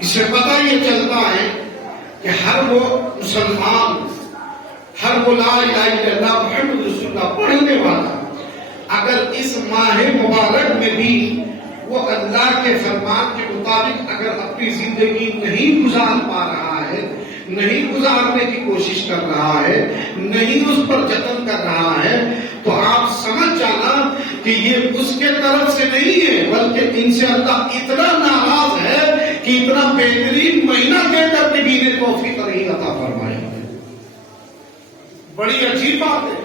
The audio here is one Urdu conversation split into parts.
اس سے پتہ یہ چلتا ہے کہ ہر وہ مسلمان، ہر وہ لا الہ الا اللہ محمد رسول اللہ پڑھنے والا اگر اس ماہ مبارک میں بھی وہ اللہ کے فرمان کے مطابق اگر اپنی زندگی نہیں گزار پا رہا ہے، نہیں گزارنے کی کوشش کر رہا ہے، نہیں اس پر جتن کر رہا ہے، تو آپ سمجھ جانا کہ یہ اس کے طرف سے نہیں ہے، بلکہ ان سے اللہ اتنا ناراض ہے کہ اتنا بہترین مہینہ دے کر کے بھی انہیں توفیق نہیں عطا فرمائی۔ بڑی عجیب بات ہے،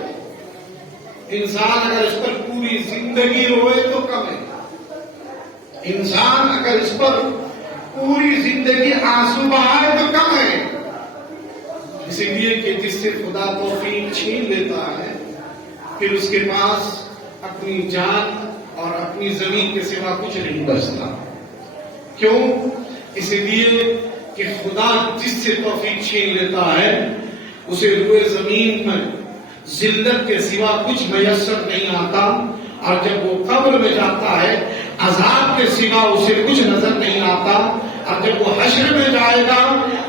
انسان اگر اس پر پوری زندگی روئے تو کم ہے، انسان اگر اس پر پوری زندگی آنسو بہائے تو کم ہے، اسی لیے کہ جس سے خدا توفیق چھین لیتا ہے پھر اس کے پاس اپنی جان اور اپنی زمین کے سوا کچھ نہیں بچتا۔ کیوں؟ اس لیے کہ خدا جس سے توفیق چھین لیتا ہے اسے روئے زمین میں ذلت کے سوا کچھ میسر نہیں آتا، اور جب وہ قبر میں جاتا ہے عذاب کے سوا اسے کچھ نظر نہیں آتا، اور جب وہ حشر میں جائے گا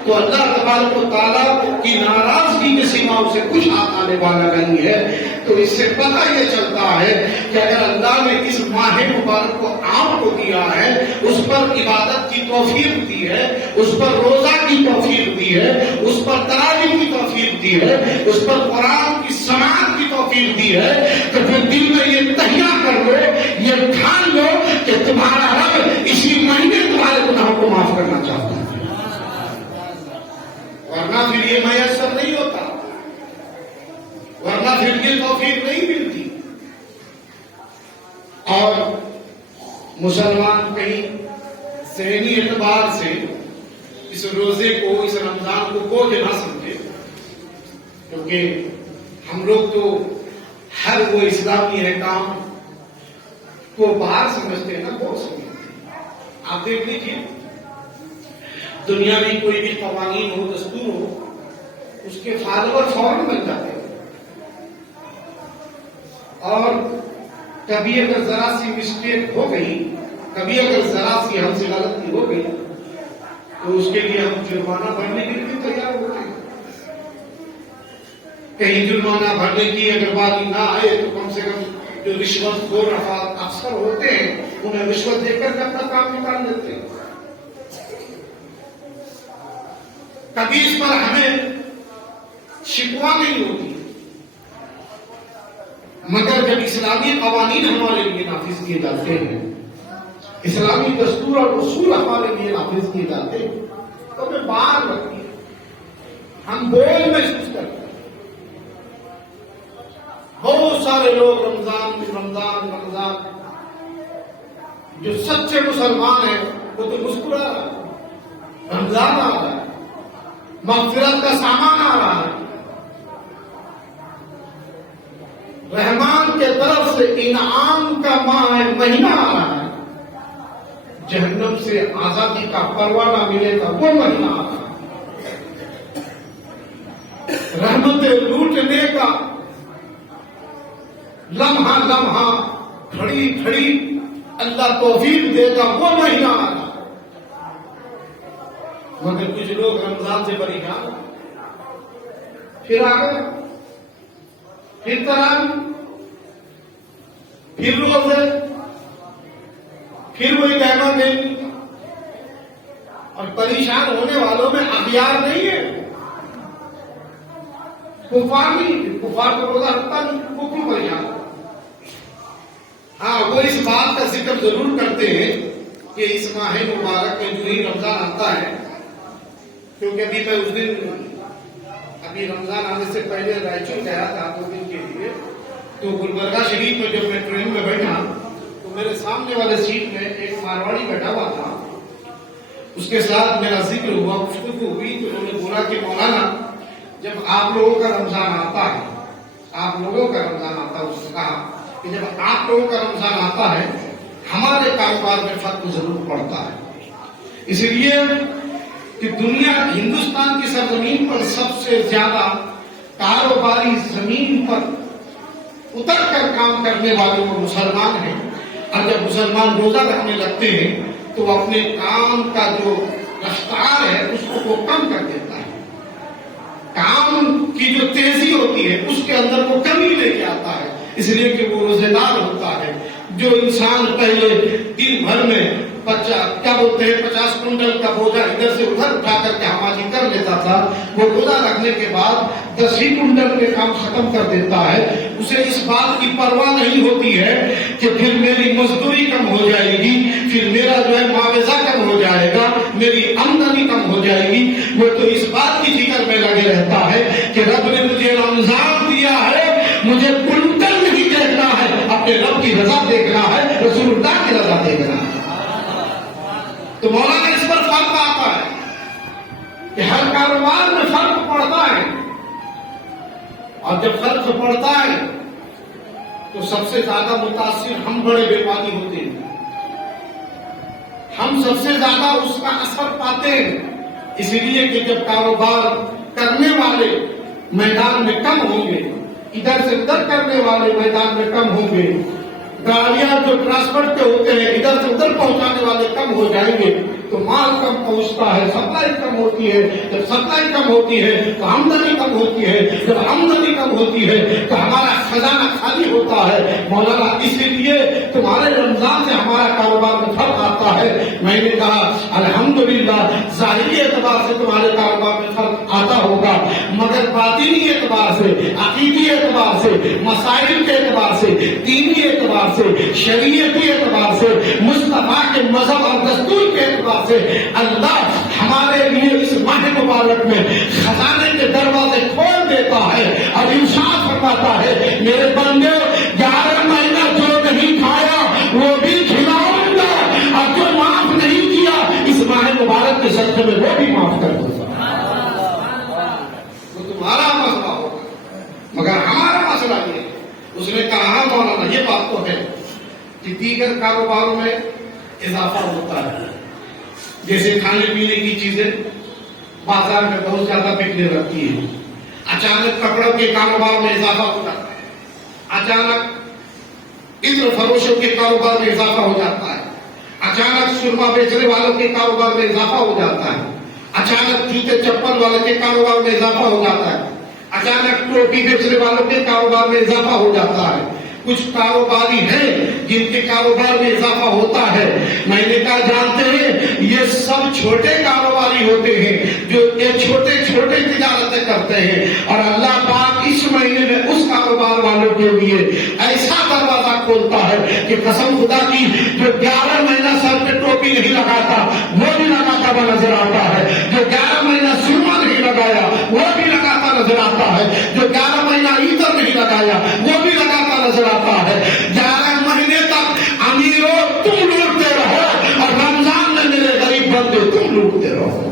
تو اللہ تبارک و تعالیٰ کی ناراضگی کے سوا اسے کچھ آنے والا نہیں ہے۔ تو اس سے پتہ یہ چلتا ہے کہ اگر اللہ نے اس ماہ مبارک کو آپ کو دیا ہے، اس پر عبادت کی توفیق دی ہے، اس پر روزہ کی توفیق دی ہے، اس پر تراویح کی توفیق دی ہے، اس پر قرآن کی سماعت کی توفیق دی ہے، تو پھر دل میں یہ تہیا کر لو، یہ ٹھان لو کہ تمہارا رب اسی مہینے تمہارے گناہوں کو معاف کرنا چاہتا ہے، ورنہ پھر یہ میسر نہیں ہوتا، ورنہ پھر یہ توفیق نہیں ملتی۔ اور مسلمان کہیں ذہنی اعتبار سے اس روزے کو، اس رمضان کو بوجھ نہ سمجھے، کیونکہ ہم لوگ تو ہر وہ اسلامی احکام کو باہر سمجھتے ہیں نا، بہت سمجھتے ہیں۔ آپ دیکھ لیجیے دنیا میں کوئی بھی قوانین ہو، دستور ہو، اس کے فالوور فوراً بن جاتے ہیں، اور کبھی اگر ذرا سی مسٹیک ہو گئی، کبھی اگر ذرا سی ہم سے غلطی ہو گئی تو اس کے لیے ہم جرمانہ بھرنے کے لیے تیار ہوتے ہیں۔ کہیں جرمانہ بھرنے کی اگر باری نہ آئے تو کم سے کم جو رشوت خور افسر ہوتے ہیں انہیں رشوت دے کر کے اپنا کام نکال لیتے ہیں۔ کبھی اس پر ہمیں شکوہ نہیں ہوتی، مگر جب اسلامی قوانین ہمارے لیے نافذ کیے جاتے ہیں، اسلامی دستور اور اصول ہمارے لیے نافذ کیے جاتے ہیں، تو ہمیں باہر رکھتی ہے، ہم بول محسوس کرتے ہیں۔ بہت سارے لوگ رمضان جو سچے مسلمان ہیں وہ تو مسکرا رہا ہے، رمضان آ رہا ہے، مغفرت کا سامان آ رہا ہے، رحمان کے طرف سے انعام کا مہینہ آ رہا ہے، جہنم سے آزادی کا پروانہ ملے گا وہ مہینہ آ رہا ہے، رحمتیں لوٹنے کا لمحہ لمحہ گھڑی گھڑی اللہ توفیق دے گا وہ مہینہ آ رہا ہے۔ مگر کچھ لوگ رمضان سے بری جان پھر آ گئے، پھر تراویح، پھر روزے، پھر وہی گہنا دینی، اور پریشان ہونے والوں میں اغیار نہیں ہے، کفار نہیں، کفار کو روزہ رکھتا نہیں، وہ کیوں پریشان؟ ہاں وہ اس بات کا ذکر ضرور کرتے ہیں کہ اس ماہ مبارک میں جو ہی رمضان آتا ہے، کیونکہ ابھی میں اس دن ابھی رمضان آنے سے پہلے رائچور گیا تھا 2 دن کے لیے، تو گلبرگہ شریف میں جب میں ٹرین میں بیٹھا تو میرے سامنے والے سیٹ میں ایک مارواڑی بیٹھا ہوا تھا، اس کے ساتھ میرا ذکر ہوا، گفتگو ہوئی، تو انہوں نے بولا کہ مولانا جب آپ لوگوں کا رمضان آتا ہے، آپ لوگوں کا رمضان آتا ہے، اس نے کہا کہ جب آپ لوگوں کا رمضان آتا ہے ہمارے کاروبار میں فرق ضرور پڑتا ہے، اس لیے کہ دنیا ہندوستان کی سرزمین پر سب سے زیادہ کاروباری زمین پر اتر کر کام کرنے والے وہ مسلمان ہیں، اور جب مسلمان روزہ رکھنے لگتے ہیں تو وہ اپنے کام کا جو رفتار ہے اس کو وہ کم کر دیتا ہے، کام کی جو تیزی ہوتی ہے اس کے اندر وہ کمی لے کے آتا ہے، اس لیے کہ وہ روزے دار ہوتا ہے۔ جو انسان پہلے دن بھر میں 50 کنٹل کا بوجھا ادھر سے ادھر اٹھا کر کے حمالی کر لیتا تھا، وہ روزہ رکھنے کے بعد 10 ہی کنٹل کے کام ختم کر دیتا ہے۔ اسے اس بات کی پرواہ نہیں ہوتی ہے کہ پھر میری مزدوری کم ہو جائے گی، پھر میرا جو ہے معاوضہ کم ہو جائے گا، میری آمدنی کم ہو جائے گی۔ وہ تو اس بات کی فکر میں لگے رہتا ہے کہ رب نے مجھے رمضان دیا ہے، مجھے کنٹل نہیں دیکھنا ہے، اپنے رب کی رضا دیکھنا ہے، رسول اللہ کی رضا دیکھنا ہے۔ تو مولانا اس پر فرق آتا ہے کہ ہر کاروبار میں فرق پڑتا ہے، اور جب فرق پڑتا ہے تو سب سے زیادہ متاثر ہم بڑے بیپاری ہوتے ہیں، ہم سب سے زیادہ اس کا اثر پاتے ہیں، اس لیے کہ جب کاروبار کرنے والے میدان میں کم ہوں گے، ادھر سے ادھر کرنے والے میدان میں کم ہوں گے، گاڑیاں جو ٹرانسپورٹ پہ ہوتے ہیں ادھر سے ادھر پہنچانے والے کم ہو جائیں گے تو مال کم پہنچتا ہے، سپلائی کم ہوتی ہے، جب سپلائی کم ہوتی ہے تو آمدنی کم ہوتی ہے، جب آمدنی کم ہوتی ہے تو ہمارا خزانہ خالی ہوتا ہے۔ مولانا اسی لیے تمہارے رمضان سے ہمارا کاروبار میں فرق آتا ہے۔ میں نے کہا الحمدللہ ظاہری اعتبار سے تمہارے کاروبار میں فرق آتا ہوگا، مگر باطنی اعتبار سے، عقیدی اعتبار سے، مسائل کے اعتبار سے، دینی اعتبار سے، شریعتی اعتبار سے، مصطفیٰ کے مذہب اور دستور کے اعتبار سے اللہ ہمارے لیے اس ماہ مبارک میں خزانے کے دروازے کھول دیتا ہے اور ارشاد فرماتا ہے میرے بندے 11 مہینہ جو نہیں کھایا وہ بھی کھلاؤں گا، اور جو معاف نہیں کیا اس ماہ مبارک کے صدقے میں وہ بھی معاف کر دوں گا۔ وہ تمہارا مسئلہ ہوگا مگر ہمارا مسئلہ یہ ہے۔ اس نے کہا مولانا یہ بات تو ہے کہ دیگر کاروباروں میں اضافہ ہوتا ہے، جیسے کھانے پینے کی چیزیں بازار میں بہت زیادہ بکنے لگتی ہیں، اچانک کپڑوں کے کاروبار میں اضافہ ہو جاتا ہے، اچانک عطر فروشوں کے کاروبار میں اضافہ ہو جاتا ہے، اچانک سرما بیچنے والوں کے کاروبار میں اضافہ ہو جاتا ہے، اچانک جوتے چپل والوں کے کاروبار میں اضافہ ہو جاتا ہے، اچانک ٹوپی بیچنے والوں کے کاروبار میں اضافہ ہو جاتا ہے۔ کچھ کاروباری ہیں جن کے کاروبار میں اضافہ ہوتا ہے، میں نے کہا جانتے ہیں یہ سب چھوٹے کاروباری ہوتے ہیں جو یہ چھوٹے چھوٹے تجارتیں کرتے ہیں، اور اللہ پاک اس مہینے میں اس کاروبار والوں کے لیے ایسا دروازہ کھولتا ہے کہ قسم خدا کی جو 11 مہینہ سر پہ ٹوپی نہیں لگاتا وہ بھی لگاتا ہوا نظر آتا ہے، جو 11 مہینہ سرما نہیں لگایا وہ بھی لگاتا نظر آتا ہے، جو 11 مہینہ عطر نہیں لگایا وہ بھی لگاتا نظر آتا ہے۔ 11 مہینے تک امیروں تم لوٹتے رہو اور رمضان میں میرے غریب بندے تم لوٹتے رہو۔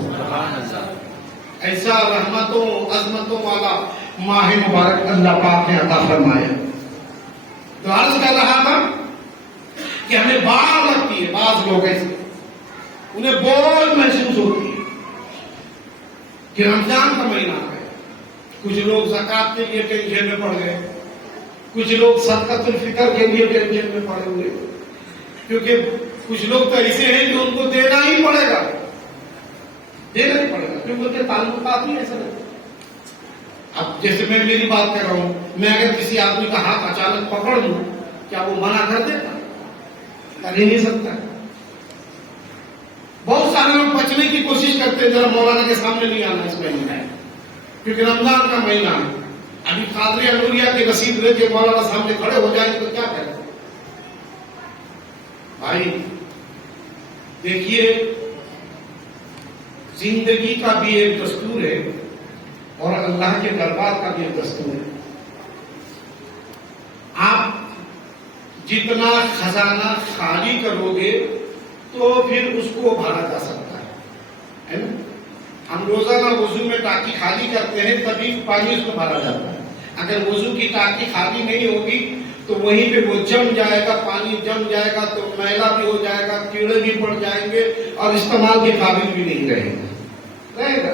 ایسا رحمتوں عظمتوں والا ماہ مبارک اللہ پاک نے عطا فرمایا۔ تو عرض کر رہا تھا کہ ہمیں باڑ لگتی ہے، بعض لوگ ایسے انہیں بوجھ محسوس ہوتی ہے کہ رمضان کا مہینہ ہے، کچھ لوگ زکات کے لیے ٹینشن میں پڑ گئے، کچھ لوگ صدقۃ الفطر کے لیے ٹینشن میں پڑے ہوئے، کیونکہ کچھ لوگ تو ایسے ہیں جو ان کو دینا ہی پڑے گا، دینا ہی پڑے گا کیونکہ ان کے تعلقات ہی ایسے رہتے۔ اب جیسے میں میری بات کر رہا ہوں، میں اگر کسی آدمی کا ہاتھ اچانک پکڑ لوں کیا وہ منع کر دیتا؟ کر ہی نہیں سکتا۔ بہت سارے لوگ بچنے کی کوشش کرتے ہیں ذرا مولانا کے سامنے نہیں آنا اس مہینے میں، کیونکہ رمضان کا مہینہ ہے۔ ابھی قادریہ نوریہ کے نصیب لے کے مولانا سامنے کھڑے ہو جائیں تو کیا کریں؟ بھائی دیکھیے زندگی کا بھی ایک دستور ہے اور اللہ کے دربار کا بھی ایک دستور ہے۔ آپ جتنا خزانہ خالی کرو گے تو پھر اس کو بھرا جا سکتا ہے نا؟ ہم روزانہ وضو میں ٹانکی خالی کرتے ہیں تبھی پانی اس کو بھرا جاتا ہے۔ اگر وضو کی ٹانکی خالی نہیں ہوگی تو وہیں پہ وہ جم جائے گا، پانی جم جائے گا تو میلا بھی ہو جائے گا، کیڑے بھی پڑ جائیں گے اور استعمال کے قابل بھی نہیں رہے گا۔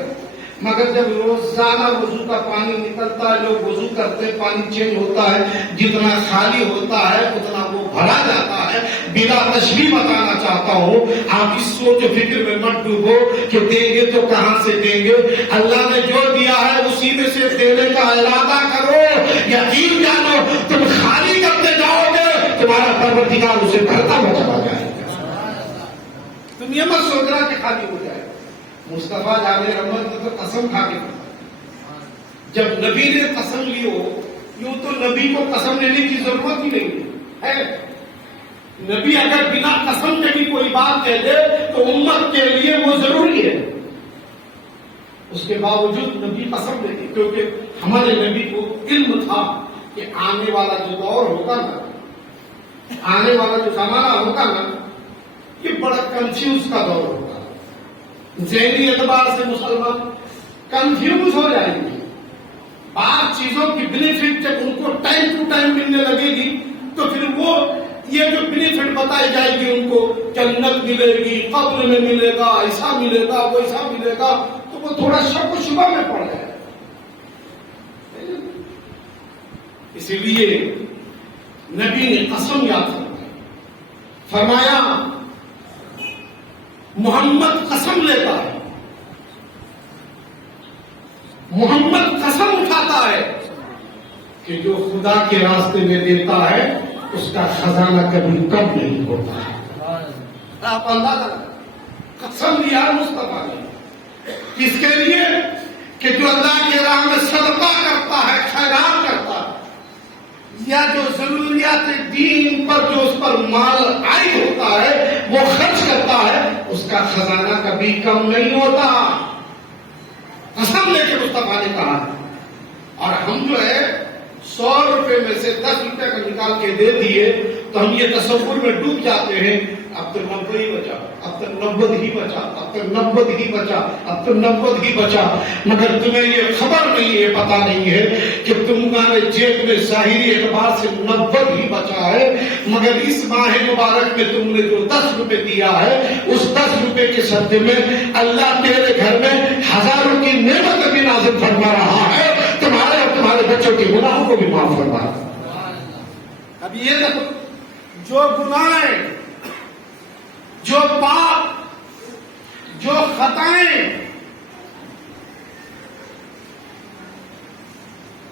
مگر جب روزانہ وضو کا پانی نکلتا ہے، لوگ وضو کرتے ہیں، پانی چینج ہوتا ہے، جتنا خالی ہوتا ہے اتنا وہ بھرا جاتا ہے. بلا تشبیہ بتانا چاہتا ہوں، آپ اس سوچ و فکر میں مت ڈوبو کہ دیں گے تو کہاں سے دیں گے. اللہ نے جو دیا ہے اسی میں سے دینے کا ارادہ کرو. یقین جانو تم خالی کرتے جاؤ گے، تمہارا پروردگار اسے بھرتا ہوا چلا جائے گا. تم یہ مت سوچ رہا کہ خالی ہو جائے. مصطفیٰ جان رحمت نے تو قسم کھا کے جب نبی نے قسم لی ہو، یوں تو نبی کو قسم لینے کی ضرورت ہی نہیں ہے. نبی اگر بنا قسم کے بھی کوئی بات کہہ دے تو امت کے لیے وہ ضروری ہے. اس کے باوجود نبی قسم لے گی، کیونکہ ہمارے نبی کو علم تھا کہ آنے والا جو دور ہوگا نا، آنے والا جو زمانہ ہوگا نا، یہ بڑا کنفیوز کا دور ہوگا. ذہنی اعتبار سے مسلمان کنفیوز ہو جائیں گے. بعض چیزوں کی بینیفٹ جب ان کو ٹائم ٹو ٹائم ملنے لگے گی تو پھر وہ یہ جو بینیفٹ بتائی جائے گی ان کو، جنت ملے گی، قبر میں ملے گا، ایسا ملے گا، ویسا ملے گا، تو وہ تھوڑا شک و شبہ میں پڑ جائے. اسی لیے نبی نے قسم یاد فرمایا، محمد قسم لیتا ہے، محمد قسم اٹھاتا ہے کہ جو خدا کے راستے میں دیتا ہے اس کا خزانہ کبھی کم نہیں ہوتا ہے. آپ اندازہ قسم لیا مصطفیٰ نے کس کے لیے؟ کہ جو اللہ کے راہ میں صدقہ کرتا ہے، خیرات کرتا ہے، یا جو ضروریات دین پر جو اس پر مال عائد ہوتا ہے وہ خرچ کرتا ہے، اس کا خزانہ کبھی کم نہیں ہوتا. قسم لے کے مصطفیٰ نے کہا. اور ہم جو ہے 100 روپے میں سے 10 روپے کا نکال کے دے دیے تو ہم یہ تصور میں ڈوب جاتے ہیں اب تو 90 ہی بچا، اب تو 90 ہی بچا، اب تو 90 ہی بچا، اب تو 90 ہی بچا. مگر تمہیں یہ خبر نہیں ہے، پتا نہیں ہے کہ تمہارے جیب میں ظاہری اعتبار سے 90 ہی بچا ہے، مگر اس ماہ مبارک میں تم نے جو 10 روپے دیا ہے اس 10 روپے کے صدقے میں اللہ تیرے گھر میں ہزاروں کی نعمت بھی نازل فرما رہا ہے، تمہارے اور تمہارے بچوں کے گناہوں کو بھی معاف فرما رہا ہے. اب یہ دیکھو، جو گناہ، جو پاپ، جو خطائیں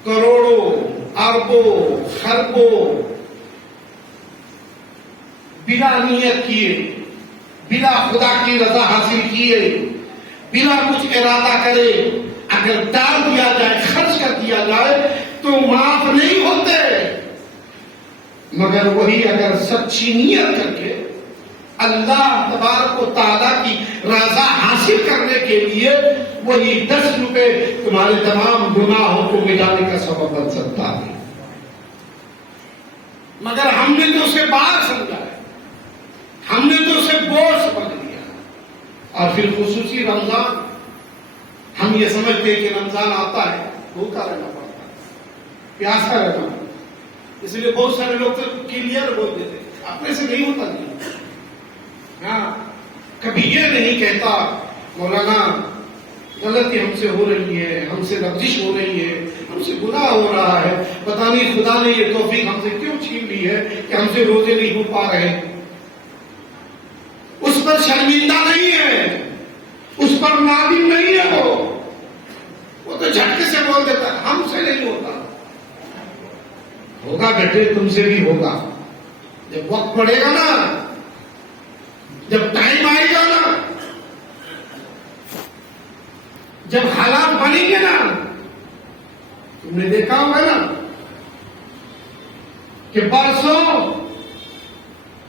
کروڑوں اربوں خربوں بلا نیت کیے، بلا خدا کی رضا حاصل کیے، بلا کچھ ارادہ کرے اگر ڈال دیا جائے، خرچ کر دیا جائے تو معاف نہیں ہوتے. مگر وہی اگر سچی نیت کر کے اللہ تبارک و تعالیٰ کی رضا حاصل کرنے کے لیے وہی 10 روپے تمہارے تمام گناہوں کو مٹانے کا سبب بن سکتا ہے. مگر ہم نے تو اسے باہر سمجھا ہے، ہم نے تو اسے بوجھ سمجھ لیا. اور پھر خصوصی رمضان، ہم یہ سمجھتے ہیں کہ رمضان آتا ہے بھوکا رہنا پڑتا ہے، پیاسا رہنا پڑتا ہے. اس لیے بہت سارے لوگ تو کلیئر بول دیتے ہیں، اپنے سے نہیں ہوتا. نہیں، ہاں، کبھی یہ نہیں کہتا مولانا غلطی ہم سے ہو رہی ہے، ہم سے لغزش ہو رہی ہے، ہم سے گناہ ہو رہا ہے، پتہ نہیں خدا نے یہ توفیق ہم سے کیوں چھین لی ہے کہ ہم سے روزے نہیں ہو پا رہے. اس پر شرمندہ نہیں ہے، اس پر نادم نہیں ہے. وہ تو جھٹکے سے بول دیتا ہے ہم سے نہیں ہوتا. ہوگا بیٹے، تم سے بھی ہوگا. جب وقت پڑے گا نا، جب ٹائم آئے گا نا، جب حالات بنیں گے نا، تم نے دیکھا ہوگا نا کہ برسوں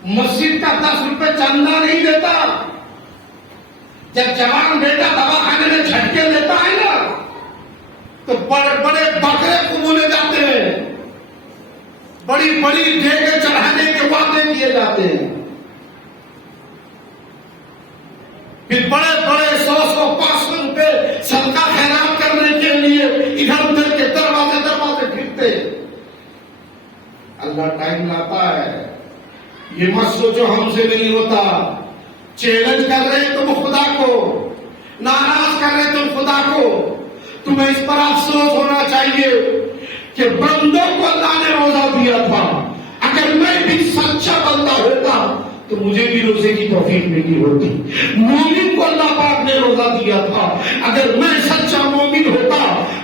مسجد کا 10 روپے چندہ نہیں دیتا. جب جوان بیٹا دواخانے میں جھٹکے لیتا ہے نا تو بڑے بڑے بکرے قبولے جاتے ہیں، بڑی بڑی دیگیں چڑھانے کے وعدے کیے جاتے ہیں. پھر بڑے بڑے 100-500 روپے صدقہ خیرات کرنے کے لیے ادھر ادھر کے دروازے پھرتے. اللہ ٹائم لاتا ہے. یہ مت سوچو ہم سے نہیں ہوتا. چیلنج کر رہے تم خدا کو، ناراض کر رہے تم خدا کو. تمہیں اس پر افسوس ہونا چاہیے کہ بندوں کو اللہ نے روزہ دیا تھا. اگر میں بھی سچا بندہ ہوتا تو مجھے بھی روزے کی توفیق ملی ہوتی. مومن کو اللہ پاک نے روزہ دیا تھا. اگر میں سچا مومن ہوتا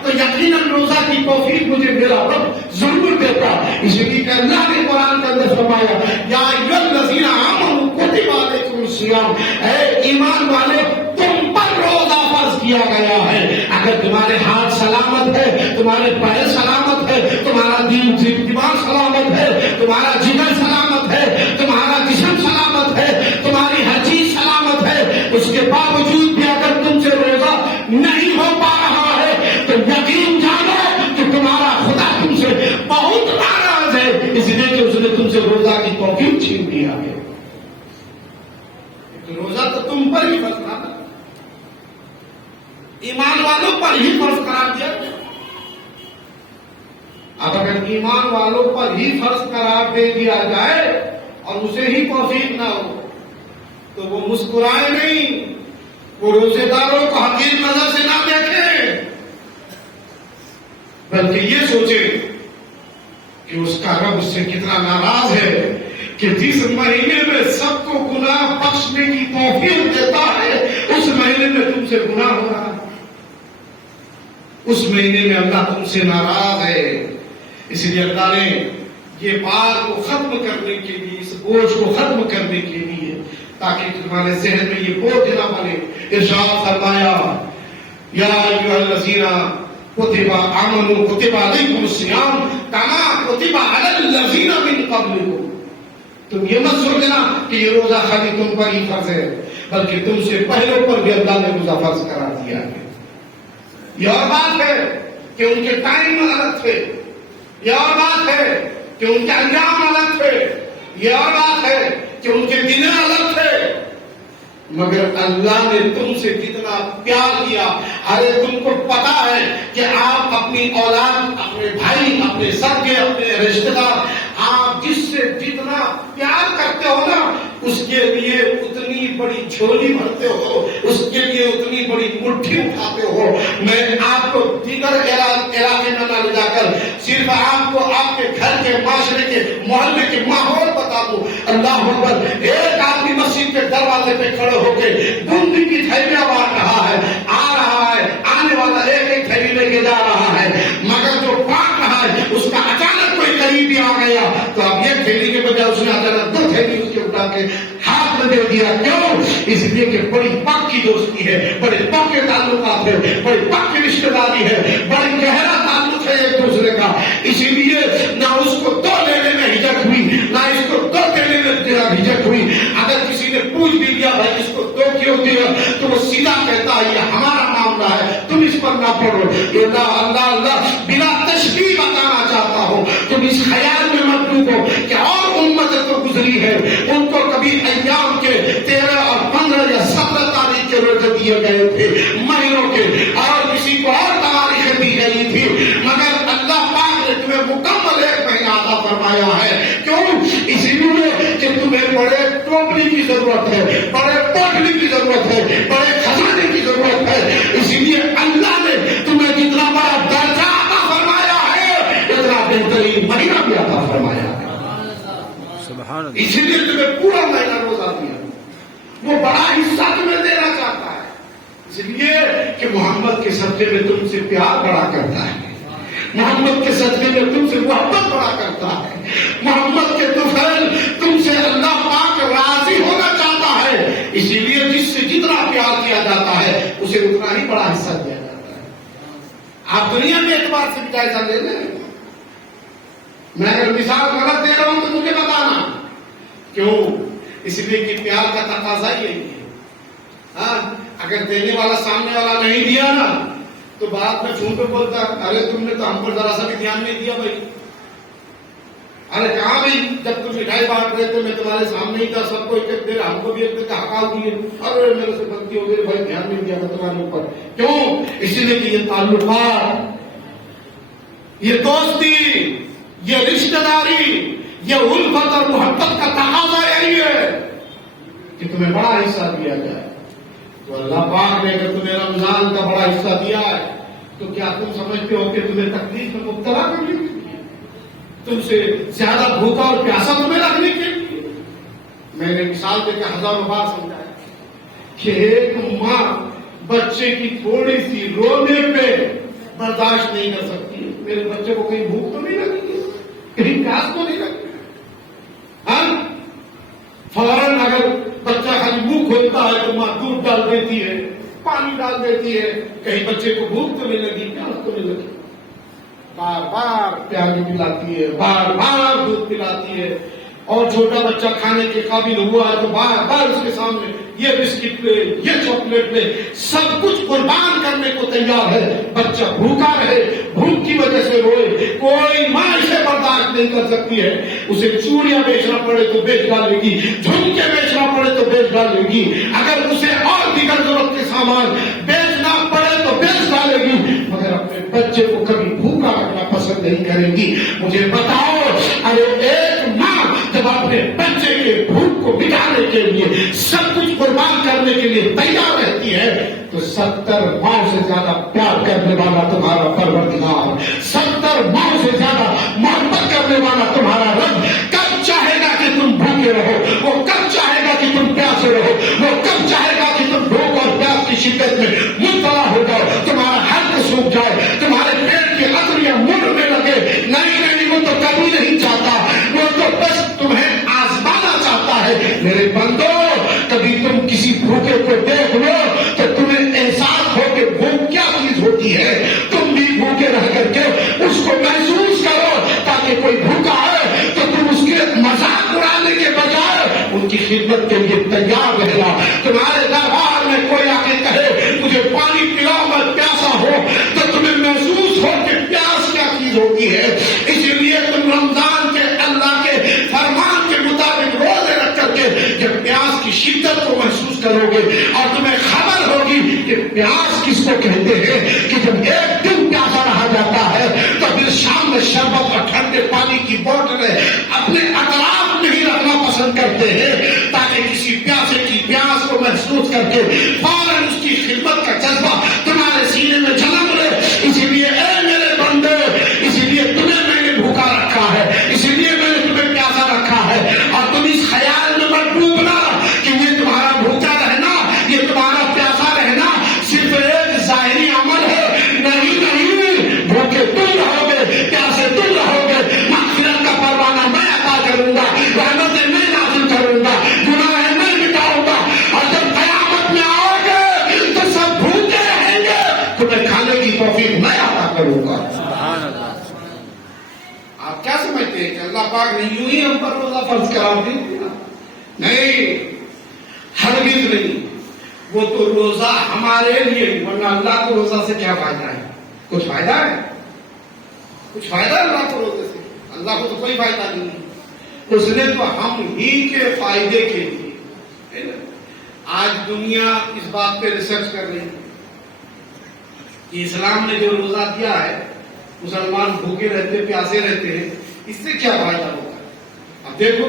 تو یقیناً روزہ کی توفیق مجھے میرا رب ضرور دیتا. اس لیے کہ اللہ نے قرآن کے اندر فرمایا یا ایھا الذین آمنوا کتب علیکم الصیام، اے ایمان والے تم پر روزہ فرض کیا گیا ہے. اگر تمہارے ہاتھ سلامت ہے، تمہارے پیر سلامت ہے، تمہارا دماغ سلامت ہے، تمہارا جگر سلامت ہے، تمہارا جسم سلامت ہے، تمہاری ہر چیز سلامت ہے، اس کے باوجود بھی اگر تم سے روزہ نہیں ہو پا رہا ہے تو یقین جانو کہ تمہارا خدا تم سے بہت ناراض ہے، اس لیے کہ اس نے تم سے روزہ کی توفیق چھین لیا ہے. تو روزہ تو تم پر ہی فرض تھا، ایمان والوں پر ہی فرض قرار دیا. اب اگر ایمان والوں پر ہی فرض قرار دے دیا جائے اور اسے ہی توفیق نہ ہو تو وہ مسکرائے نہیں، وہ روزے داروں کو حقیر نظر سے نہ دیکھے، بلکہ یہ سوچے کہ اس کا رب اس سے کتنا ناراض ہے کہ جس مہینے میں سب کو گناہ بخشنے کی توفیق دیتا ہے اس مہینے میں تم سے گناہ ہو رہا ہے، اس مہینے میں اللہ تم سے ناراض ہے. اس لیے اللہ نے یہ بات کو ختم کرنے کے لیے، اس بوجھ کو ختم کرنے کے لیے، تاکہ تمہارے ذہن میں یہ بوجھ نہ بنے، ارشاد فرمایا یا ایھا الذین آمنوا کتب علیکم الصیام کما کتب علی الذین من قبلکم. تم یہ مت سوچنا کہ یہ روزہ خالی تم پر ہی فرض ہے، بلکہ تم سے پہلوں پر بھی اللہ نے روزہ فرض قرار دیا ہے. یہ اور بات ہے کہ ان کے ٹائم الگ تھے، یہ اور بات ہے کہ ان کے انجام الگ تھے، یہ اور بات ہے کہ ان کے دن الگ تھے، مگر اللہ نے تم سے جتنا پیار کیا، ارے تم کو پتا ہے کہ آپ اپنی اولاد، اپنے بھائی، اپنے سگے، اپنے رشتے دار، آپ جس سے جتنا پیار کرتے ہو نا اس کے لیے اتنی بڑی جھولی بھرتے ہو، اس کے لیے اتنی بڑی مٹھی اٹھاتے ہو. میں آپ کو دیگر علاقے میں نہ لے جا کر صرف آپ کو آپ کے گھر کے، معاشرے کے، محلے کے ماحول بتا دوں. اللہ اکبر، ایک آدمی مسجد کے دروازے پہ کھڑے ہو کے بندی کی تھیلیاں بانٹ رہا ہے، آ رہا ہے، آنے والا ایک ایک تھیلی لے کے جا رہا ہے، مگر جو بانٹ رہا ہے اس کا اچانک کوئی قریبی آ گیا تو اب ایک تھیلی کے بجائے اس نے اچانک دو تھیلی اس کے اٹھا کے ہاتھ میں دے دیا. کیوں؟ اس لیے کہ بڑی پکی دوستی ہے، بڑے پکے تعلقات ہے، بڑی پکی رشتے داری ہے، بڑی گہرا تعلق ہے ایک دوسرے کا. اسی لیے نہ اس کو دو لینے میں ہچک ہوئی، نہ اس کو دو دینے میں ہچک ہوئی. اگر کسی نے پوچھ بھی دیا بھائی اس کو دو کیوں دیا تو وہ سیدھا کہتا ہے یہ ہمارا معاملہ ہے، تم اس پر نہ پڑو. اللہ اللہ اللہ بلا تشبیہ بتانا چاہتا ہوں، تم اس خیال میں مت ڈوبو کہ اور امتیں تو گزری ہے، ان کو کبھی ایام کے 13 اور 15 یا 17 تاریخ کے روزے دیے گئے تھے مہینوں کے، اور کسی کو اور تاریخیں دی گئی تھی، مگر اللہ پاک نے تمہیں مکمل ایک مہینہ عطا فرمایا ہے. کیوں؟ اسی لیے کہ تمہیں بڑے ٹوپلی کی ضرورت ہے، بڑے پوٹلی کی ضرورت ہے، بڑے خزانے کی ضرورت ہے. اسی لیے اللہ نے تمہیں جتنا بڑا درجہ عطا فرمایا ہے اتنا بہترین مہینہ بھی عطا فرمایا ہے. اسی لیے تمہیں پورا مہینہ روزہ دیا، وہ بڑا حصہ تمہیں دینا چاہتا ہے، اس لیے کہ محمد کے صدقے میں تم سے پیار بڑا کرتا ہے، محمد کے صدقے میں تم سے محبت بڑا کرتا ہے، محمد کے طفیل تم سے اللہ پاک راضی ہونا چاہتا ہے. اسی لیے جس سے جتنا پیار کیا جاتا ہے اسے اتنا ہی بڑا حصہ دیا جاتا ہے. آپ دنیا کے اعتبار سے بھی جائزہ لے لیں. میں اگر مثال غلط دے رہا ہوں تو مجھے بتانا. کیوں؟ اس لیے کہ پیار کا تقاضا ہی یہی ہے. ہاں، اگر دینے والا سامنے والا نہیں دیا نا تو بعد میں فون پہ بولتا ارے تم نے تو ہم پر ذرا سا بھی دھیان نہیں دیا بھائی. ارے کہاں بھی جب تم مٹھائی بانٹ رہے تھے میں تمہارے سامنے ہی تھا، سب کو ایک دیر، ہم کو بھی ایک دیر کا حقال دیے، ارے میرے سے غلطی ہو گئی بھائی، دھیان نہیں دیا میں تمہارے اوپر. کیوں؟ اسی لیے کہ یہ تعلقات، یہ دوستی، یہ رشتہ داری، یہ الفت اور محبت کا تقاضا یہی ہے کہ تمہیں بڑا حصہ دیا جائے. تو اللہ پاک نے اگر تمہیں رمضان کا بڑا حصہ دیا ہے تو کیا تم سمجھتے ہو کہ تمہیں تکلیف میں مبتلا کر لی؟ تم سے زیادہ بھوکا اور پیاسا تمہیں رکھنے کے لیے. میں نے مثال دے کے ہزاروں بار سمجھایا کہ ایک ماں بچے کی تھوڑی سی رونے پہ برداشت نہیں کر سکتی. میرے بچے کو کہیں بھوک تو نہیں لگی، کہیں پیاس تو نہیں لگتی. ہاں، فوراً اگر بچہ خالی منہ کھولتا ہے تو ماں دودھ ڈال دیتی ہے، پانی ڈال دیتی ہے، کہیں بچے کو بھوک تو نہیں لگی، پیاس تو نہیں لگی. بار بار پیالی پلاتی ہے، بار بار دودھ پلاتی ہے. اور چھوٹا بچہ کھانے کے قابل ہوا ہے تو بار بار اس کے سامنے یہ بسکٹ لے، یہ چاکلیٹ لے، سب کچھ قربان کرنے کو تیار ہے. بچہ بھوکا رہے، بھوک کی وجہ سے روئے، کوئی ماں اسے برداشت نہیں کر سکتی ہے. اسے چوڑیاں بیچنا پڑے تو بیچ ڈالے گی، جھمکے بیچنا پڑے تو بیچ ڈالے گی، اگر اسے اور دیگر ضرورت کے سامان بیچنا پڑے تو بیچ ڈالے گی، مگر اپنے بچے کو کبھی بھوکا رکھنا پسند نہیں کرے گی. مجھے بتاؤ، ارے ایک ماں جب اپنے بچے کے بھوک کو مٹانے کے لیے سب کچھ قربان کرنے کے لیے تیار رہتی ہے تو 70 ماں سے زیادہ پیار کرنے والا تمہارا پروردگار، 70 ماں سے زیادہ محبت کرنے والا تمہارا رب کب چاہے گا کہ تم بھوکے رہو، وہ کب چاہے گا کہ تم پیاسے رہو، وہ کب چاہے گا کہ تم بھوک اور پیاس کی شدت میں مبتلا ہو جاؤ، تمہارا حلق سوکھ جائے، تمہارے پیٹ کی اتریاں مڑنے لگے. نہیں، وہ تو کبھی نہیں چاہتا، وہ تو بس تمہیں آزمانا چاہتا ہے. میرے بندو، کبھی تم کسی بھوکے کو دیکھ لو تو تمہیں احساس ہو کہ بھوک کیا چیز ہوتی ہے. تم بھی بھوکے رہ کر کے اس کو محسوس کرو تاکہ کوئی بھوکا ہے تو تم اس کے مذاق اڑانے کے بجائے ان کی خدمت کے لیے تیار رہنا. تمہارے دربار میں کوئی آ کے کہے مجھے پانی پلاؤ میں پیاسا ہو تو تمہیں محسوس ہو کہ پیاس کیا چیز ہوتی ہے. اسی لیے تم رمضان کے اللہ کے فرمان کے مطابق روزے رکھ کر کے جب پیاس کی شدت کو محسوس کرو گے اور تمہیں خبر ہوگی کہ پیاس کس کو کہتے ہیں کہ جب ایک دن پیاسا رہا جاتا ہے تو پھر شام میں شربت اور ٹھنڈے پانی کی بوتلیں اپنے اطراف میں ہی رکھنا پسند کرتے ہیں تاکہ کسی پیاسے کی پیاس کو محسوس کر کے فوراً اس کی خدمت کا جذبہ تمہارے سینے میں جنم لے. اسی لیے اے میرے بندے، اسی لیے تمہیں میں نے بھوکا رکھا ہے، اسی لیے میں نے تمہیں پیاسا رکھا ہے. اور تم اس خیال میں مت ڈوبنا کہ یہ تمہارا بھوکا رہنا، یہ تمہارا پیاسا رہنا صرف ایک ظاہری عمل ہے. نہیں، بھوکے تم رہو گے، پیاسے تم رہو گے. مغفرت کا پروانہ میں عطا کروں گا، رحمتیں میں نازل کروں گا، گناہ میں مٹاؤں گا. اور جب قیامت میں آؤ گے تو سب بھوکے رہیں گے، تمہیں کھانے کی توفیق میں عطا کروں گا. آپ کیا سمجھتے ہیں کہ اللہ پاک نے یوں ہی ہم پر روزہ فرض قرار دے دیا؟ نہیں، ہرگز نہیں. وہ تو روزہ ہمارے لیے، ورنہ اللہ کو روزہ سے کیا فائدہ ہے؟ کچھ فائدہ ہے؟ کچھ فائدہ ہے اللہ کو روزے سے؟ اللہ کو تو کوئی فائدہ نہیں ہے. اس نے تو ہم ہی کے فائدے کے لیے. آج دنیا اس بات پہ ریسرچ کر رہی ہے کہ اسلام نے جو روزہ دیا ہے مسلمان بھوکے رہتے، پیاسے رہتے ہیں، اس سے کیا فائدہ ہوتا ہے. اب دیکھو،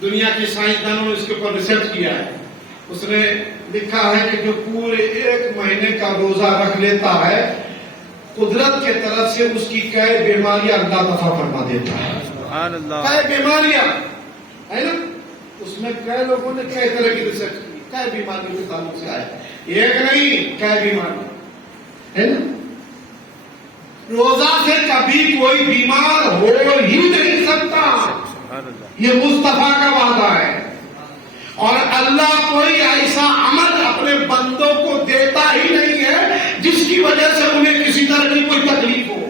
دنیا کے سائنسدانوں نے اس کے اوپر ریسرچ کیا ہے. اس نے لکھا ہے کہ جو پورے 1 مہینے کا روزہ رکھ لیتا ہے قدرت کے طرف سے اس کی کئی بیماریاں اللہ دفع فرما دیتا ہے. کئی بیماریاں ہے نا، اس میں کئی لوگوں نے کئی طرح کی ریسرچ کی، کئی بیماریوں کے تعلق سے آئے، ایک نہیں کئی بیماری ہے نا. روزہ سے کبھی کوئی بیمار ہو ہی نہیں سکتا، یہ مصطفیٰ کا وعدہ ہے. اور اللہ کوئی ایسا عمل اپنے بندوں کو دیتا ہی نہیں ہے جس کی وجہ سے انہیں کسی طرح کی کوئی تکلیف ہو.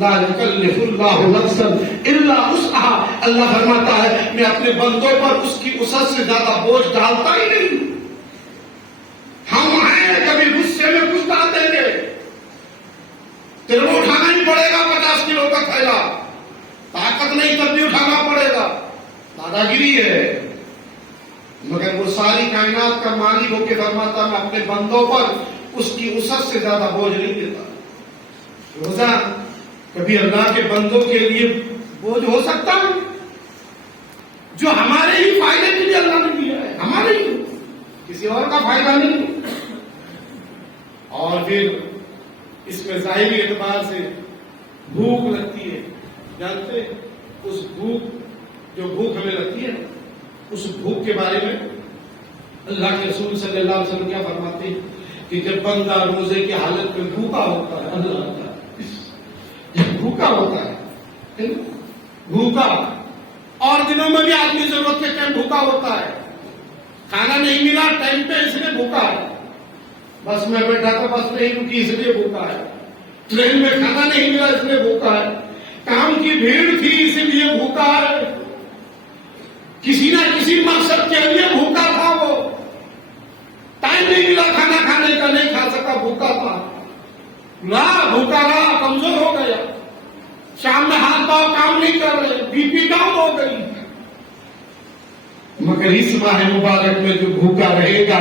لا یکلف اللہ نفسا الا وسعها. اللہ فرماتا ہے میں اپنے بندوں پر اس کی وسعت سے زیادہ بوجھ ڈالتا ہی نہیں. ہم ہیں کبھی غصے میں کچھ ڈال دیں گے، تیرے کو اٹھانا ہی پڑے گا 50 کلو کا تھیلا، طاقت نہیں تب بھی اٹھانا پڑے گا، دادا گیری ہے. مگر وہ ساری کائنات کا مالک ہو کے فرماتا میں اپنے بندوں پر اس کی وسعت سے زیادہ بوجھ نہیں دیتا. روزہ کبھی اللہ کے بندوں کے لیے بوجھ ہو سکتا ہے؟ جو ہمارے ہی فائدے کے لیے اللہ نے دیا ہے، ہمارے ہی، کسی اور کا فائدہ نہیں. اور پھر اس میں ظاہری اعتبار سے بھوک لگتی ہے، جانتے ہیں اس بھوک جو بھوک ہمیں لگتی ہے اس بھوک کے بارے میں اللہ کے رسول صلی اللہ علیہ وسلم کیا فرماتے ہیں کہ جب بندہ روزے کی حالت میں بھوکا ہوتا ہے، اللہ جب بھوکا ہوتا ہے بھوکا، اور دنوں میں بھی آدمی ضرورت کے ٹائم بھوکا ہوتا ہے، کھانا نہیں ملا ٹائم پہ اس لیے بھوکا ہے، بس میں بیٹھا تھا بس نہیں رکی اس لیے بھوکا ہے، ٹرین میں کھانا نہیں ملا اس لیے بھوکا ہے، کام کی بھیڑ تھی اسی لیے بھوکا ہے، کسی نہ کسی مقصد کے لیے بھوکا تھا، وہ ٹائم نہیں ملا کھانا کھانے کا، نہیں کھا سکا، بھوکا تھا، نہ بھوکا رہا، کمزور ہو گیا، شام میں ہاتھ پاؤں کام نہیں کر رہے، بی پی ڈاؤن ہو گئی، مگر اس ماہ مبارک میں جو بھوکا رہے گا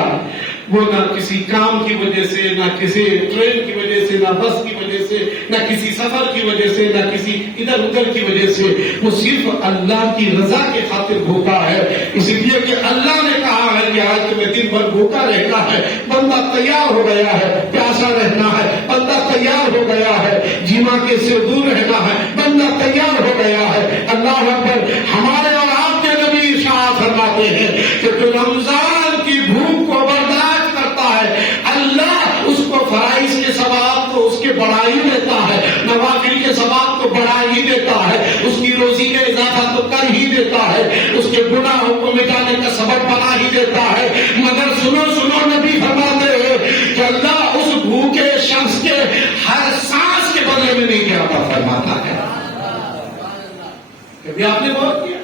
وہ نہ کسی کام کی وجہ سے، نہ کسی ٹرین کی وجہ سے، نہ بس کی وجہ سے، نہ کسی سفر کی وجہ سے، نہ کسی ادھر ادھر کی وجہ سے، وہ صرف اللہ کی رضا کے خاطر بھوکا ہے، اس لیے کہ اللہ نے کہا ہے کہ آج تمہیں دن بھر بھوکا رہنا ہے، بندہ تیار ہو گیا ہے، پیاسا رہنا ہے، بندہ تیار ہو گیا ہے، جیما کے سے دور رہنا ہے، بندہ تیار ہو گیا ہے، اللہ اکبر۔ ہمارے اور آپ کے نبی ارشاد فرماتے ہیں کہ جو رمضان کی بھوک کو برداشت کرتا ہے اللہ اس کو فرائض کے ثواب تو اس کے بڑھائی دیتا ہے، نوافل کے ثواب تو بڑھائی دیتا ہے، اس کی روزی میں اضافہ تو کر ہی دیتا ہے، اس کے گناہوں کو مٹانے کا سبب بنا ہی دیتا ہے، مگر سنو سنو نبی فرماتے ہیں کہ اللہ اس بھوکے شخص کے ہر سانس کے بدلے میں نہیں کیا فرماتا ہے۔ کبھی آپ نے غور کیا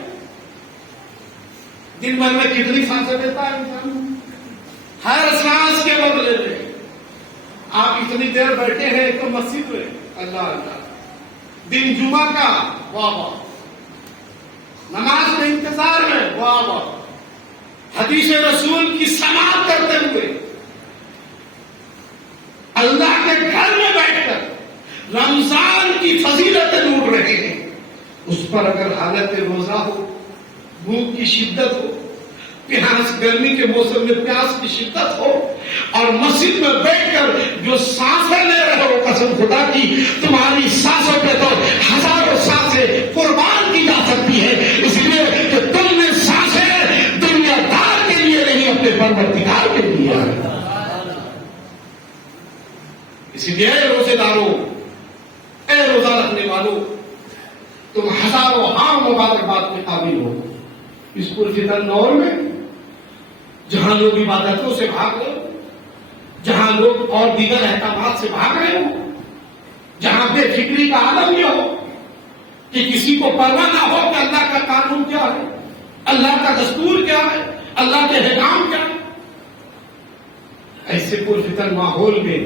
دن بھر میں کتنی سانسیں دیتا ہے انسان؟ ہر سانس کے بدلے میں۔ آپ اتنی دیر بیٹھے ہیں تو مسجد میں، اللہ اللہ، دن جمعہ کا واہ واہ، نماز کے انتظار میں واہ واہ، حدیث رسول کی سماعت کرتے ہوئے اللہ کے گھر میں بیٹھ کر رمضان کی فضیلتیں لوٹ رہے ہیں، اس پر اگر حالت روزہ ہو، بھوک کی شدت ہو، پیاس، گرمی کے موسم میں پیاس کی شدت ہو، اور مسجد میں بیٹھ کر جو سانسیں لے رہے ہو، قسم خدا کی تمہاری سانسوں پہ تو ہزاروں سانسیں قربان کی جا سکتی ہے، اس لیے کہ تم نے سانسیں دنیا دار کے لیے نہیں اپنے پروردگار کے لیے۔ اسی لیے اے روزے داروں، اے روزہ رکھنے والوں، تم ہزاروں ہاں مبارکباد کے قابل ہو اس پرفتن دور میں، جہاں لوگ عبادتوں سے بھاگ رہے ہو، جہاں لوگ اور دیگر احکامات سے بھاگ رہے ہو، جہاں بے فکری کا عالم یہ ہو کہ کسی کو پرواہ نہ ہو کہ اللہ کا قانون کیا ہے، اللہ کا دستور کیا ہے، اللہ کے احکام کیا ہے، ایسے پرفتن ماحول میں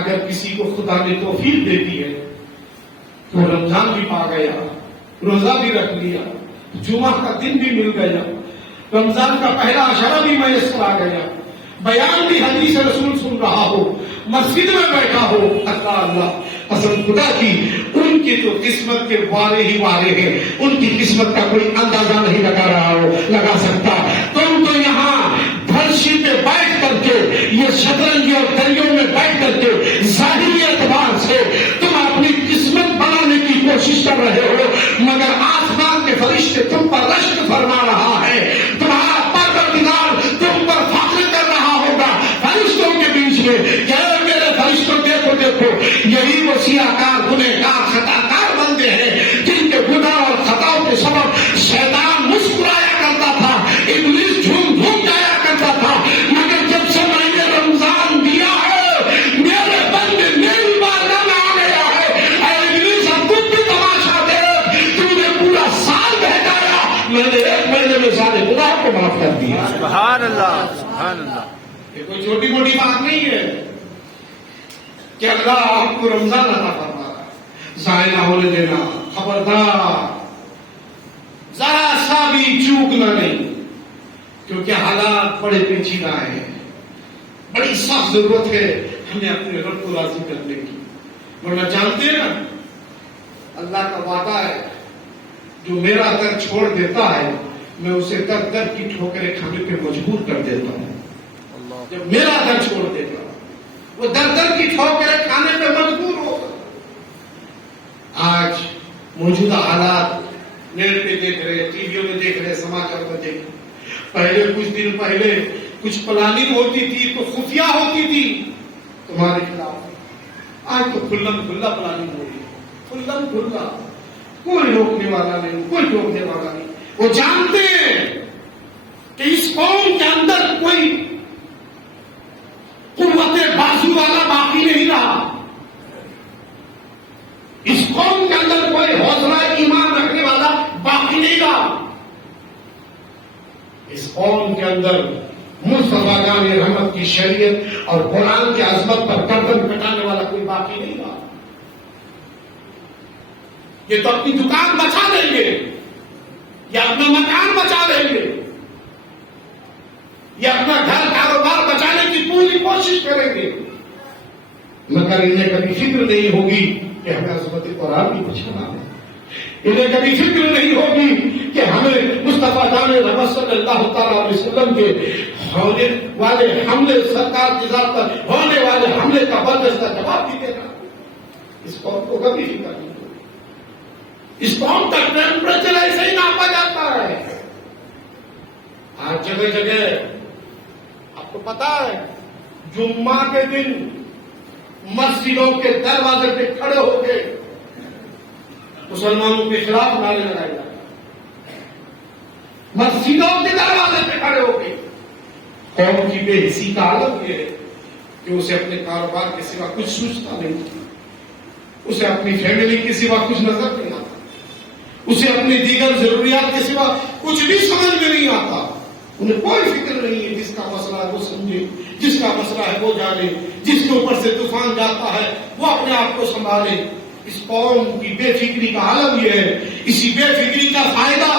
اگر کسی کو خدا نے توفیق دیتی ہے تو رمضان بھی پا گیا، روزہ بھی رکھ لیا، جمعہ کا دن بھی مل گیا، رمضان کا پہلا عشرہ بھی میسر آ گیا، بیان بھی حدیث رسول سن رہا ہو، مسجد میں بیٹھا ہو، اللہ اللہ، قسم خدا کی ان کی تو قسمت کے وارے ہی وارے ہیں، ان کی قسمت کا کوئی اندازہ نہیں لگا سکتا۔ تم تو یہاں فرشی پہ بیٹھ کر کے، یہ شطرنجی اور دریوں میں بیٹھ کر کے ظاہری اعتبار سے تم اپنی قسمت بنانے کی کوشش کر رہے ہو، مگر آسمان کے فرشتے تم پر رشک فرما رہا ہے، تمہارا پروردگار تم پر فخر کر رہا ہوگا فرشتوں کے بیچ میں کہ اے میرے فرشتوں دیکھو دیکھو، یہی وہ سیاہکار، گنہگار، خطاکار بندے ہیں جن کے گناہ اور خطاؤں کے سبب شیطان مسکرایا کرتا تھا، ابلیس جھوم جھوم جایا کرتا تھا، مگر جب سے میں نے رمضان دیا ہے میرے بندے میری بارگاہ میں آ گیا ہے، اے ابلیس اب تم بھی تماشا دے، تم نے پورا سال بہکایا، میں نے ایک مہینے میں سارے گناہ کو معاف کر دیا۔ سبحان اللہ، سبحان اللہ۔ یہ کوئی چھوٹی موٹی بات نہیں ہے کہ اللہ آپ کو رمضان عطا فرما رہا ہے، ضائع نہ ہونے دینا، خبردار ذرا سا بھی چوکنا نہیں، کیونکہ حالات بڑے پیچیدہ ہیں، بڑی سخت ضرورت ہے ہمیں اپنے رب کو راضی کرنے کی، ورنہ جانتے ہیں نا اللہ کا وعدہ ہے جو میرا در چھوڑ دیتا ہے میں اسے در در کی ٹھوکریں کھانے پہ مجبور کر دیتا ہوں۔ جب میرا در چھوڑ دیتا وہ در در کی ٹھوکریں کھانے پہ مجبور ہوگا۔ آج موجودہ حالات نیٹ پہ دیکھ رہے, ٹی ویوں میں دیکھ رہے, سماچار میں دیکھ رہے. پہلے کچھ دن پہلے کچھ پلاننگ ہوتی تھی تو خفیہ ہوتی تھی تمہارے خلاف. آج تو کھلم کھلا پلاننگ ہو رہی ہے, کھلم کھلا, کوئی روکنے والا نہیں, کوئی روکنے والا نہیں. وہ جانتے ہیں کہ اس قوم کے اندر کوئی قوت بازو والا باقی نہیں رہا, اس قوم کے اندر کوئی حوصلہ ایمان رکھنے والا باقی نہیں رہا. اس قوم کے اندر مصطفیٰ جان رحمت کی شریعت اور قرآن کی عظمت پر گردن کٹانے والا کوئی باقی نہیں رہا. یہ تو اپنی دکان بچا لیں گے, یا اپنا مکان بچا لیں گے, یا اپنا گھر کاروبار بچانے کی پوری کوشش کریں گے, مگر انہیں کبھی فکر نہیں ہوگی کہ ہمیں عظمت قرآن بھی بچانا ہے. انہیں کبھی فکر نہیں ہوگی کہ ہمیں مصطفیٰ جان رحمت صلی اللہ تعالی علیہ وسلم کے ہونے والے حملے, سرکار کی ذات پر ہونے والے حملے کا برجستہ جواب بھی دینا. اس قوم کو کبھی فکر نہیں ہوگی. اس قوم کا ٹیمپریچر ایسے ہی ناپا جاتا ہے. آج جگہ جگہ آپ کو پتا ہے جمعہ کے دن مسجدوں کے دروازے پہ کھڑے ہو کے مسلمانوں کے خلاف نعرے لگائے جاتے ہیں. مسجدوں کے دروازے پہ کھڑے ہو کے. قوم کی بے حسی کا عالم یہ ہے کہ اسے اپنے کاروبار کے سوا کچھ سوچتا نہیں, اسے اپنی فیملی کے سوا کچھ نظر نہیں آتا, اسے اپنی دیگر ضروریات کے سوا کچھ بھی سمجھ میں نہیں آتا. انہیں کوئی فکر نہیں ہے, جس کا مسئلہ ہے وہ سمجھے, جس کا مسئلہ ہے وہ جانے, جس کے اوپر سے طوفان جاتا ہے وہ اپنے آپ کو سنبھالے. اس قوم کی بے فکری کا عالم یہ ہے. اسی بے فکری کا فائدہ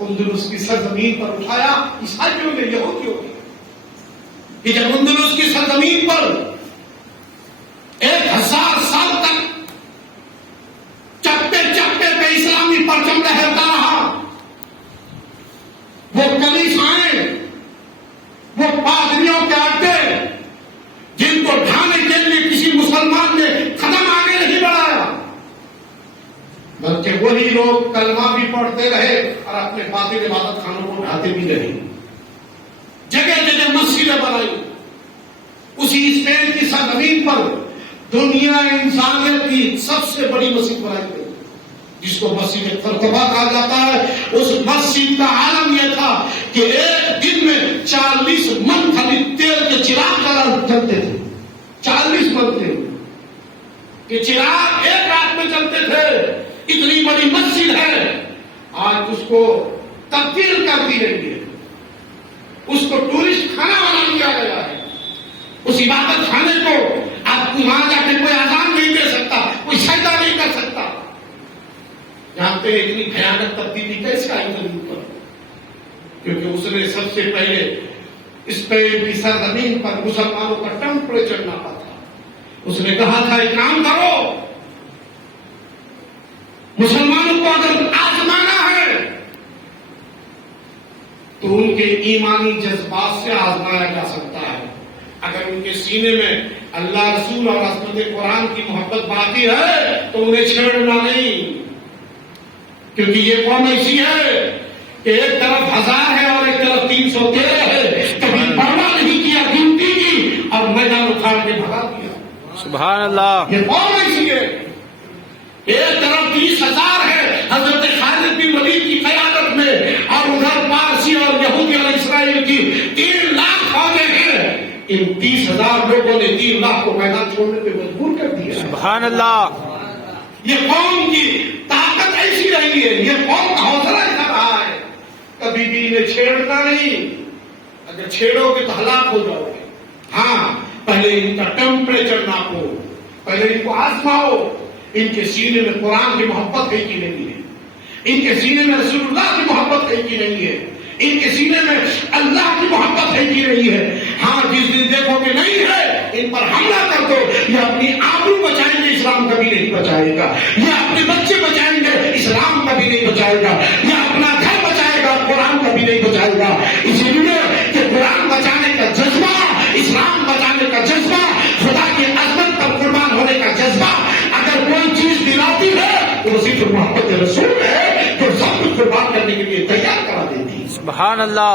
اندلس کی سرزمین پر اٹھایا عیسائیوں نے, یہودیوں نے. کہ جب اندلس کی سرزمین پر 1000 سال تک چپے چپے پہ اسلامی پرچم لہرتا رہا, وہ کلیسائیں, وہ پادریوں کے اڈے جن کو ڈھانے کے لیے کسی مسلمان نے قدم آگے نہیں بڑھایا, بلکہ وہی لوگ کلمہ بھی پڑھتے رہے اور اپنے باطل عبادت خانوں کو ڈھاتے بھی رہے. جگہ جگہ مسجدیں بنائی. اسی اسپین کی سرزمین پر دنیا انسانیت کی سب سے بڑی مسجد بنائی گئی جس کو مسجد قرطبہ کہا جاتا ہے. اس مسجد کا عالم یہ تھا کہ ایک دن میں 40 من خالی تیل کے چراغ چلتے تھے. 40 من تھے کہ چراغ ایک رات میں چلتے تھے. اتنی بڑی مسجد ہے. آج اس کو تبدیل کر دی گئی ہے, اس کو ٹورسٹ خانہ بنا دیا گیا ہے. اس عبادت خانے کو آپ وہاں جا کے کوئی اذان نہیں دے سکتا, کوئی سجدہ نہیں کر سکتا. جانتے ہیں اتنی بھیانک تبدیلی کیسے آئی زمین پر؟ کیونکہ اس نے سب سے پہلے اسپین کی سرزمین پر مسلمانوں کا ٹیمپریچر ناپا تھا. اس نے کہا تھا ایک کام کرو, مسلمانوں کو اگر آزمانا ہے تو ان کے ایمانی جذبات سے آزمایا جا سکتا ہے. اگر ان کے سینے میں اللہ رسول اور عظمت قرآن کی محبت باقی ہے تو انہیں چھیڑنا نہیں, کیونکہ یہ قوم ایسی ہے کہ ایک طرف 1000 ہے اور ایک طرف 313 ہے. کبھی پرواہ نہیں کیا گنتی کی اور میدان اکھاڑ کے بھگا دیا. سبحان اللہ. یہ قوم ایسی ہے. ایک طرف 30,000 ہے حضرت خالد بن ولید کی قیادت میں, اور ادھر پارسی اور یہودی اور اسرائیل کی 3 لاکھ فوجیں ہیں. ان 30,000 لوگوں نے 3 لاکھ کو میدان چھوڑنے پہ مجبور کر دیا. سبحان اللہ. یہ قوم کی طاقت ایسی رہی ہے, یہ قوم کا حوصلہ ایسا رہا ہے. کبھی بھی انہیں چھیڑنا نہیں. اگر چھیڑو گے تو ہلاک ہو جاؤ گے. ہاں, پہلے ان کا ٹیمپریچر ناپو, پہلے ان کو آزماؤ. ان کے سینے میں قرآن کی محبت ہے کہ نہیں ہے, ان کے سینے میں رسول اللہ کی محبت ہے کہ نہیں ہے, ان کے سینے میں اللہ کی محبت ہے کہ نہیں ہے. ہاں, جس دن دیکھو کہ نہیں ہے ان پر حملہ کر دو. یہ اپنی آبرو بچائیں گے, اسلام کبھی نہیں بچائے گا. یہ اپنے بچے بچائیں گے, اسلام کبھی نہیں بچائے گا. یہ اپنا گھر بچائے گا, قرآن کبھی نہیں بچائے گا. اسی لیے کہ قرآن بچانے کا جذبہ, اسلام بچانے کا جذبہ, خدا کی عظمت پر قربان ہونے کا جذبہ اگر کوئی چیز دلاتی ہے تو وہ صرف محبت اللہ.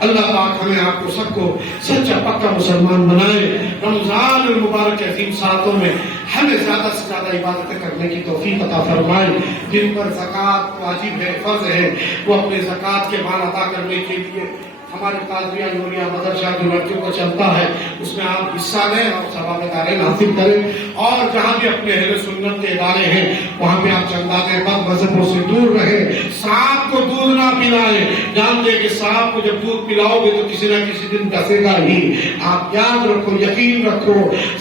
اللہ پاک ہمیں آپ کو سب کو سچا پکا مسلمان بنائے. رمضان المبارک کے عظیم ساعتوں میں ہمیں زیادہ سے زیادہ عبادتیں کرنے کی توفیق عطا فرمائے. جن پر زکوٰۃ واجب ہے، فرض ہے، وہ اپنے زکوٰۃ کے مال ادا کرنے کے لیے ہمارے قادریہ نوریہ مدرسہ جو لڑکیوں کو چلتا ہے اس میں آپ حصہ لیں اور ثواب دارین حاصل کریں. اور جہاں بھی اپنے اہل سنت کے ادارے ہیں وہاں پہ آپ چندہ دیں، بد مذہبوں سے دور رہیں. سانپ کو دودھ نہ پلائیں. جانتے کہ سانپ کو جب دودھ پلاؤ گے تو کسی نہ کسی دن ڈسے گا ہی. آپ یاد رکھو، یقین رکھو،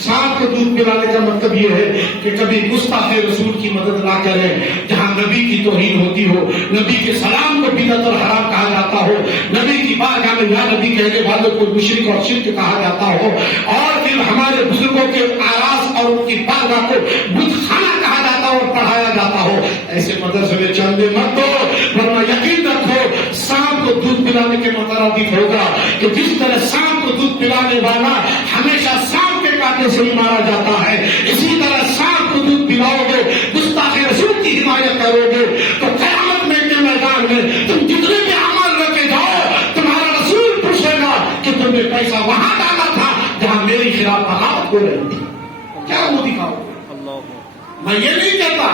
سانپ کو دودھ پلانے کا مطلب یہ ہے کہ کبھی گستاخ رسول کی مدد نہ کریں. جہاں نبی کی توہین ہوتی ہو، نبی کے سلام کو بدعت اور حرام کہا جاتا ہو، نبی کی بارگاہ میں یا نبی کہنے والوں کو مشرک اور شرک کہا جاتا ہو، اور پھر ہمارے بزرگوں کے آراز اور ان کی بارگاہ کو بت خانہ کہا جاتا ہو اور پڑھایا جاتا ہو، ایسے مدرسے میں چلنے مت دو. ورنہ یقین رکھو سانپ کو دودھ پلانے کے مترادف ہوگا کہ جس طرح سانپ کو دودھ پلانے والا ہمیشہ سانپ کے کاٹے سے ہی مارا جاتا ہے، اسی طرح سانپ کو دودھ پلاؤ گے، گستاخ رسول کی حمایت کرو گے تو قیامت میں کے میدان میں تم جتنے بھی عمل رکھے جاؤ تمہارا رسول پوچھے گا کہ تم نے پیسہ وہاں ڈالا تھا جہاں میری خلاف بغاوت ہو رہی تھی. کیا وہ دکھاؤ گے؟ میں یہ نہیں کہتا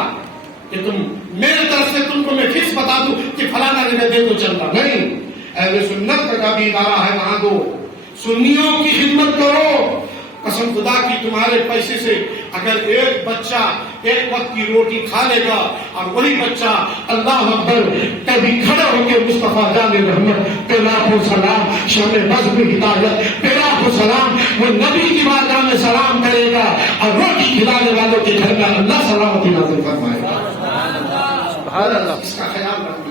کہ تم میرے طرف سے تم کو میں فکس بتا دوں کہ فلانا جگہ دے تو چلتا نہیں. اہل سنت کا بھی ادارہ ہے وہاں دو. سنیوں کی خدمت کرو. قسم خدا کی تمہارے پیسے سے اگر ایک بچہ ایک وقت کی روٹی کھا لے گا اور وہی بچہ اللہ اکبر کبھی کھڑے ہو کے مصطفیٰ جان رحمت پہ لاکھوں سلام، شام بزم ہدایت پہ لاکھوں سلام، وہ نبی کی بارگاہ میں سلام کرے گا اور روٹی کھلانے والوں کے گھر میں اللہ سلامتی نازل فرمائے گا. اس کا خیال رکھنا،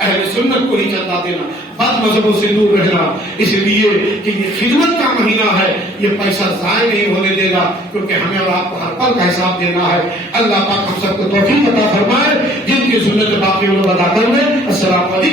اہل سنت کو ہی چندہ دینا، بد مذہبوں سے دور رہنا، اس لیے کہ یہ خدمت کا مہینہ ہے، یہ پیسہ ضائع نہیں ہونے دے گا کیونکہ ہمیں اور آپ کو ہر پل کا حساب دینا ہے. اللہ پاک ہم سب کو توفیق عطا فرمائے، جن کی سنت باقی لوگ ادا کر لیں. السلام علیکم.